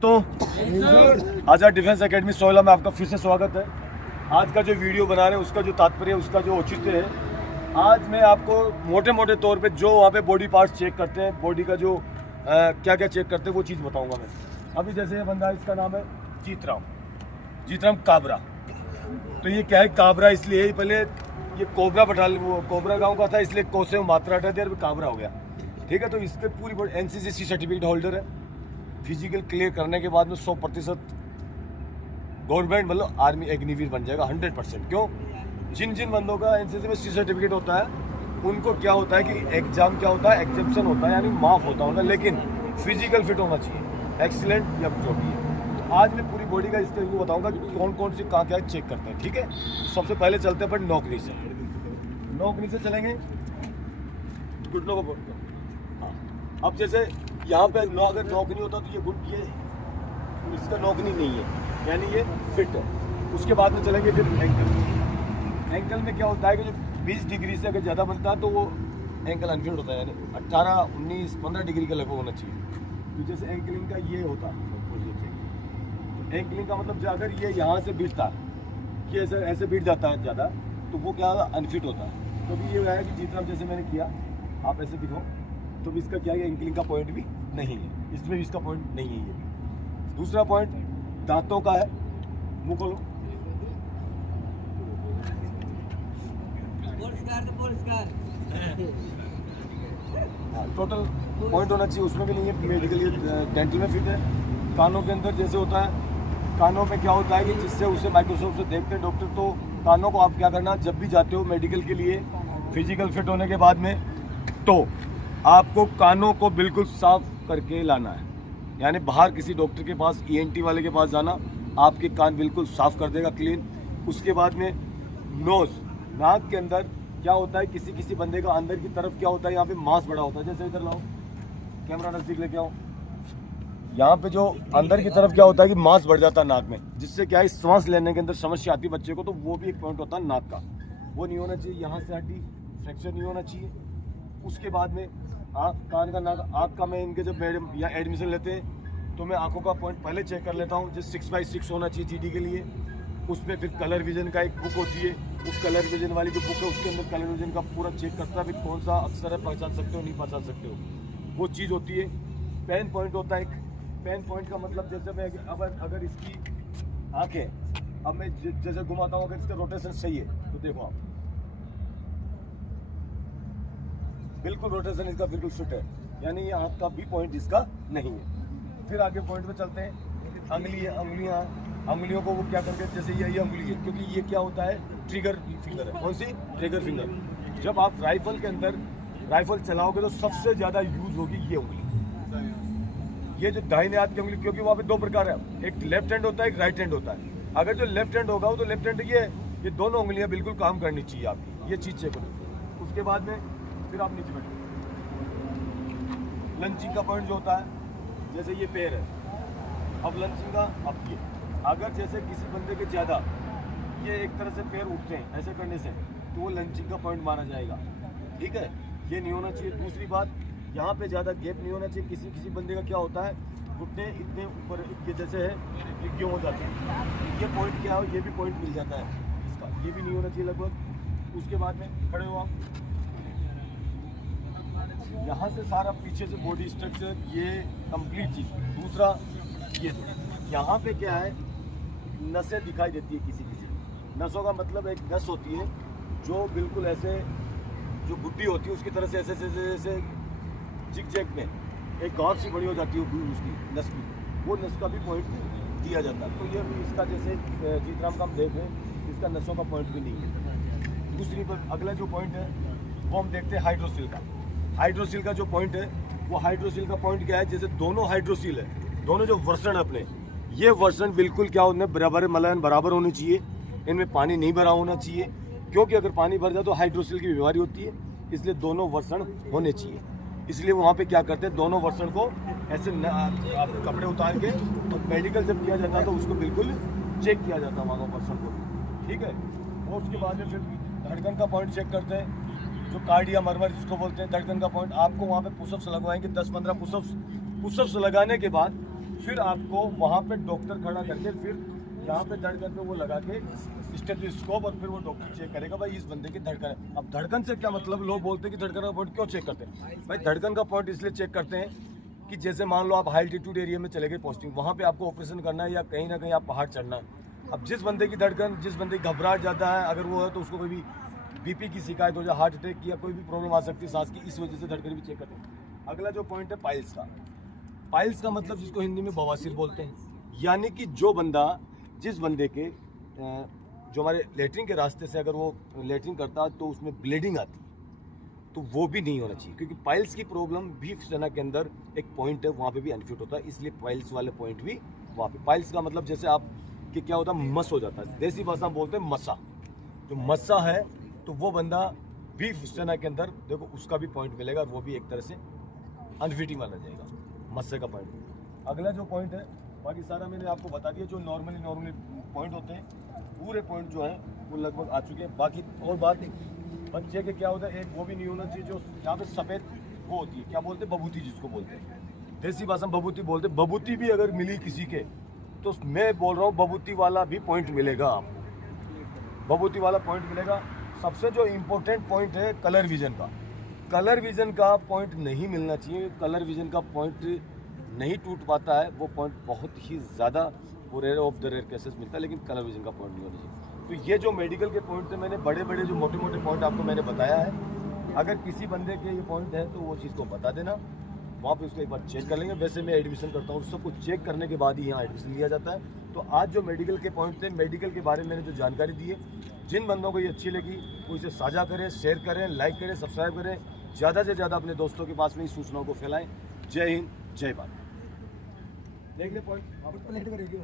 तो आजाद defence academy सोयला में आपका फिर से स्वागत है। आज का जो वीडियो बना रहे हैं उसका जो तात्पर्य है, उसका जो औचित्य है, आज मैं आपको मोटे मोटे तौर पे जो वहाँ पे बॉडी पार्ट्स चेक करते हैं, बॉडी का जो क्या क्या चेक करते हैं वो चीज़ बताऊंगा मैं। अभी जैसे ये बंदा है, इसका नाम है जीतराम काबरा। तो ये क्या है, काबरा इसलिए पहले ये कोबरा बटाल वो कोबरा गाँव का था, इसलिए कोसे में मात्रा हटा दिया, काबरा हो गया। ठीक है, तो इसके पूरी बॉडी NCCC सर्टिफिकेट होल्डर है। फिजिकल क्लियर करने के बाद में 100% गवर्नमेंट मतलब आर्मी अग्निवीर बन जाएगा 100%। क्यों? जिन जिन बंदों का एनसीसी में सी सर्टिफिकेट होता है उनको क्या होता है कि एग्जाम क्या होता है, एग्जेम्पशन होता है, यानी माफ होता होगा, लेकिन फिजिकल फिट होना चाहिए, एक्सीलेंट या जो भी है। तो आज मैं पूरी बॉडी का इसके लिए बताऊंगा कि कौन कौन सी कहाँ क्या चेक करते हैं। ठीक है, सबसे पहले चलते हैं अपन नौकरी से। नौकरी से चलेंगे, घुटनों को हाँ। अब जैसे यहाँ पे अगर नौकरी होता तो ये इसका नौकरी नहीं है, यानी ये फिट है। उसके बाद में चलेंगे फिर एंकल में क्या होता है कि जो 20 डिग्री से अगर ज़्यादा बनता है तो वो एंकल अनफिट होता है, यानी 18, 19, 15 डिग्री का लगभग होना चाहिए। तो जैसे एंकलिंग का ये होता है, तो एंकलिंग का मतलब जो अगर ये यहाँ से बीटता है कि ऐसे बीट जाता है ज़्यादा, तो वो क्या अनफिट होता है। तो भी ये है कि जितना जैसे मैंने किया, आप ऐसे दिखाओ, तो भी इसका क्या है, एंकलिंग का पॉइंट भी नहीं है, इसमें भी इसका पॉइंट नहीं है। ये दूसरा पॉइंट दांतों का है, मुंह खोलो। टोटल पॉइंट होना चाहिए, उसमें भी नहीं है। मेडिकल डेंटल में फिट है। कानों के अंदर जैसे होता है, कानों में क्या होता है कि जिससे उसे माइक्रोस्कोप से देखते हैं डॉक्टर, तो कानों को आप क्या करना, जब भी जाते हो मेडिकल के लिए फिजिकल फिट होने के बाद में, तो आपको कानों को बिल्कुल साफ करके लाना है। यानी बाहर किसी डॉक्टर के पास, ENT वाले के पास जाना, आपके कान बिल्कुल साफ कर देगा, क्लीन। उसके बाद में नोज, नाक के अंदर क्या होता है, किसी किसी बंदे का अंदर की तरफ क्या होता है, यहाँ पे मांस बड़ा होता है। जैसे इधर लाओ, कैमरा नजदीक लेके आओ। यहाँ पे जो अंदर की तरफ क्या होता है कि मांस बढ़ जाता है नाक में, जिससे क्या है सांस लेने के अंदर समस्या आती है बच्चे को। तो वो भी एक पॉइंट होता है नाक का, वो नहीं होना चाहिए। यहाँ से हड्डी फ्रैक्चर नहीं होना चाहिए। उसके बाद में आँख, कान का, नाक, आँख का मैं इनके जब मैडम या एडमिशन लेते हैं तो मैं आँखों का पॉइंट पहले चेक कर लेता हूँ। जैसे 6x6 होना चाहिए GD के लिए। उसमें फिर कलर विजन का एक बुक होती है, उस कलर विजन वाली जो बुक है उसके अंदर कलर विजन का पूरा चेक करता है, फिर कौन सा अक्षर है, पहचान सकते हो नहीं पहचान सकते हो, वो चीज़ होती है। पेन पॉइंट होता है एक। पेन पॉइंट का मतलब जैसे मैं अगर इसकी आँखें, अब मैं जैसे घुमाता हूँ, अगर इसका रोटेशन सही है तो देखो आप, बिल्कुल रोटेशन इसका बिल्कुल फिट है, यानी ये आँख का भी पॉइंट इसका नहीं है। फिर आगे पॉइंट पे चलते हैं। अंगुलियों को वो क्या करके, जैसे ये अंगुली है, क्योंकि ये क्या होता है, ट्रिगर फिंगर है। कौन सी? Trigger finger. जब आप राइफल के अंदर राइफल चलाओगे तो सबसे ज़्यादा यूज होगी ये उंगली, ये जो दाहिने हाथ की उंगली, क्योंकि वहाँ पे दो प्रकार है, एक लेफ्ट हैंड होता है, एक राइट हैंड होता है। अगर जो लेफ्ट हैंड होगा वो तो लेफ्ट हैंड ये दोनों उंगलियाँ बिल्कुल काम करनी चाहिए आपकी, ये चीज़ चेक करो। उसके बाद में फिर आप नीचे बैठो। लंचिंग का पॉइंट जो होता है, जैसे ये पैर है, अब लंचिंग का, अब ये अगर जैसे किसी बंदे के ज़्यादा ये एक तरह से पैर उठते हैं ऐसे करने से, तो वो लंचिंग का पॉइंट माना जाएगा। ठीक है, ये नहीं होना चाहिए। दूसरी बात, यहाँ पे ज़्यादा गैप नहीं होना चाहिए। किसी बंदे का क्या होता है, घुटने इतने ऊपर ये जैसे है, ये क्यों हो जाते हैं, ये पॉइंट क्या हो, ये भी पॉइंट मिल जाता है इसका, ये भी नहीं होना चाहिए लगभग। उसके बाद में खड़े हो आप, यहाँ से सारा पीछे से बॉडी स्ट्रक्चर, ये कंप्लीट चीज़। दूसरा, ये यहाँ पे क्या है, नसें दिखाई देती है किसी नसों का मतलब एक नस होती है जो बिल्कुल ऐसे, जो गुड्डी होती है उसकी तरह से ऐसे जिग में एक गांठ सी बड़ी हो जाती है उसकी नस की, वो नस का भी पॉइंट दिया जाता है। तो ये भी इसका, जैसे जीतराम का हम देख रहे हैं, इसका नसों का पॉइंट भी नहीं है। दूसरी पर अगला जो पॉइंट है वो हम देखते हैं हाइड्रोसिल का। हाइड्रोसिल का जो पॉइंट है, वो हाइड्रोसिल का पॉइंट क्या है, जैसे दोनों हाइड्रोसिल है, दोनों जो वर्षण अपने, ये वर्षण बिल्कुल क्या होने बराबर, मलयन बराबर होनी चाहिए। इनमें पानी नहीं भरा होना चाहिए, क्योंकि अगर पानी भर जाए तो हाइड्रोसिल की बीमारी होती है। इसलिए दोनों वर्षण होने चाहिए। इसलिए वहाँ पे क्या करते हैं, दोनों वर्षण को ऐसे कपड़े उतार के, तो मेडिकल जब किया जाता है तो उसको बिल्कुल चेक किया जाता है वहाँ वर्षण को। ठीक है, और उसके बाद में फिर धड़कन का पॉइंट चेक करते हैं, जो कार्डिया मरमर जिसको बोलते हैं, धड़कन का पॉइंट। आपको वहाँ पे पुशअप्स लगवाएंगे, 10-15 पुशअप्स लगाने के बाद फिर आपको वहाँ पे डॉक्टर खड़ा करके फिर यहाँ पे धड़कन पे वो लगा के स्टेथोस्कोप और फिर वो डॉक्टर चेक करेगा भाई इस बंदे की धड़कन है। अब धड़कन से क्या मतलब, लोग बोलते हैं कि धड़कन का पॉइंट क्यों चेक करते हैं? भाई धड़कन का पॉइंट इसलिए चेक करते हैं कि जैसे मान लो आप हाई एल्टीट्यूड एरिया में चले गए पोस्टिंग, वहाँ पे आपको ऑपरेशन करना है या कहीं ना कहीं आप पहाड़ चढ़ना है। अब जिस बंदे की धड़कन, जिस बंदे की घबराहट ज़्यादा है, अगर वो है तो उसको कोई भी बीपी की शिकायत हो जाए, हार्ट अटैक की या कोई भी प्रॉब्लम आ सकती है सांस की, इस वजह से धड़कन भी चेक करते हैं। अगला जो पॉइंट है पाइल्स का। पाइल्स का मतलब जिसको हिंदी में बवासीर बोलते हैं, यानी कि जो बंदा, जिस बंदे के जो हमारे लेटरिन के रास्ते से अगर वो लेटरिन करता है तो उसमें ब्लीडिंग आती है, तो वो भी नहीं होना चाहिए, क्योंकि पाइल्स की प्रॉब्लम भी स्टेना के अंदर एक पॉइंट है, वहाँ पे भी अनफिट होता है, इसलिए पाइल्स वाले पॉइंट भी वहाँ पे। पाइल्स का मतलब जैसे आप कि क्या होता है, मस हो जाता है, देसी भाषा में बोलते हैं मस्सा। जो मस्सा है तो वो बंदा भी स्टेना के अंदर देखो उसका भी पॉइंट मिलेगा और वो भी एक तरह से अनफिटिंग वाला जाएगा, मस्से का पॉइंट। अगला जो पॉइंट है, बाकी सारा मैंने आपको बता दिया, जो नॉर्मली पॉइंट होते हैं पूरे पॉइंट जो है वो लगभग आ चुके हैं। बाकी और बात बच्चे के क्या होता है, एक वो भी नहीं होना चाहिए जो यहाँ पे सफ़ेद वो होती है, क्या बोलते हैं, बबूती जिसको बोलते हैं, देसी भाषा में बबूती बोलते हैं। बबूती भी अगर मिली किसी के तो मैं बोल रहा हूँ बबूती वाला भी पॉइंट मिलेगा आपको, बबूती वाला पॉइंट मिलेगा। सबसे जो इम्पोर्टेंट पॉइंट है कलर विजन का, कलर विजन का पॉइंट नहीं मिलना चाहिए। कलर विजन का पॉइंट नहीं टूट पाता है, वो पॉइंट बहुत ही ज़्यादा वो rare of the rare cases मिलता है, लेकिन कलर विजन का पॉइंट नहीं होना चाहिए। तो ये जो मेडिकल के पॉइंट थे, मैंने बड़े बड़े जो मोटे मोटे पॉइंट आपको मैंने बताया है, अगर किसी बंदे के ये पॉइंट है तो वो चीज़ को बता देना, वहाँ पे उसको एक बार चेक कर लेंगे। वैसे मैं एडमिशन करता हूँ, सब कुछ चेक करने के बाद ही यहाँ एडमिशन लिया जाता है। तो आज जो मेडिकल के पॉइंट थे, मेडिकल के बारे में मैंने जो जानकारी दी है, जिन बंदों को ये अच्छी लगी वो इसे साझा करें, शेयर करें, लाइक करें, सब्सक्राइब करें, ज़्यादा से ज़्यादा अपने दोस्तों के पास में इस सूचनाओं को फैलाएं। जय हिंद, जय भारत। देख ले पॉइंट, प्लेट करेंगे।